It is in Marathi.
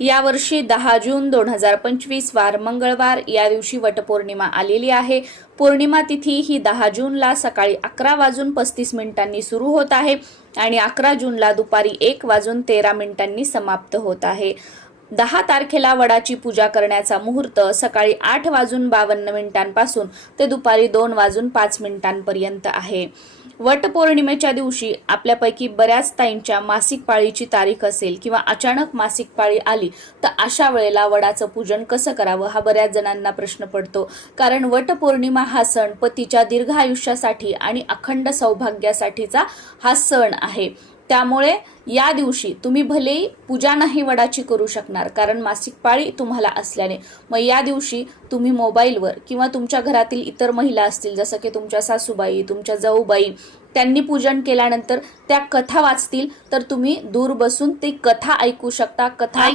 यावर्षी दहा जून दोन हजार पंचवीस वार मंगळवार या दिवशी वटपौर्णिमा आलेली आहे. पौर्णिमा तिथी ही दहा जूनला सकाळी अकरा वाजून पस्तीस मिनिटांनी सुरू होत आहे आणि अकरा जूनला दुपारी एक वाजून तेरा मिनिटांनी समाप्त होत आहे. दहा तारखेला वडाची पूजा करण्याचा मुहूर्त सकाळी आठ वाजून बावन्न मिनिटांपासून ते दुपारी दोन वाजून पाच मिनिटांपर्यंत आहे. वटपौर्णिमेच्या दिवशी आपल्यापैकी बऱ्याच ताईंच्या मासिक पाळीची तारीख असेल किंवा अचानक मासिक पाळी आली तर अशा वेळेला वडाचं पूजन कसं करावं हा बऱ्याच जणांना प्रश्न पडतो. कारण वटपौर्णिमा हा सण पतीच्या दीर्घ आयुष्यासाठी आणि अखंड सौभाग्यासाठीचा हा सण आहे. त्यामुळे या दिवशी तुम्ही भलेही पूजा नाही वडाची करू शकणार कारण मासिक पाळी तुम्हाला असल्याने. मग या दिवशी तुम्ही मोबाईलवर किंवा तुमच्या घरातील इतर महिला असतील जसं की तुमच्या सासूबाई तुमच्या जाऊबाई त्यांनी पूजन केल्यानंतर त्या कथा वाचतील तर तुम्ही दूर बसून ती कथा ऐकू शकता. कथा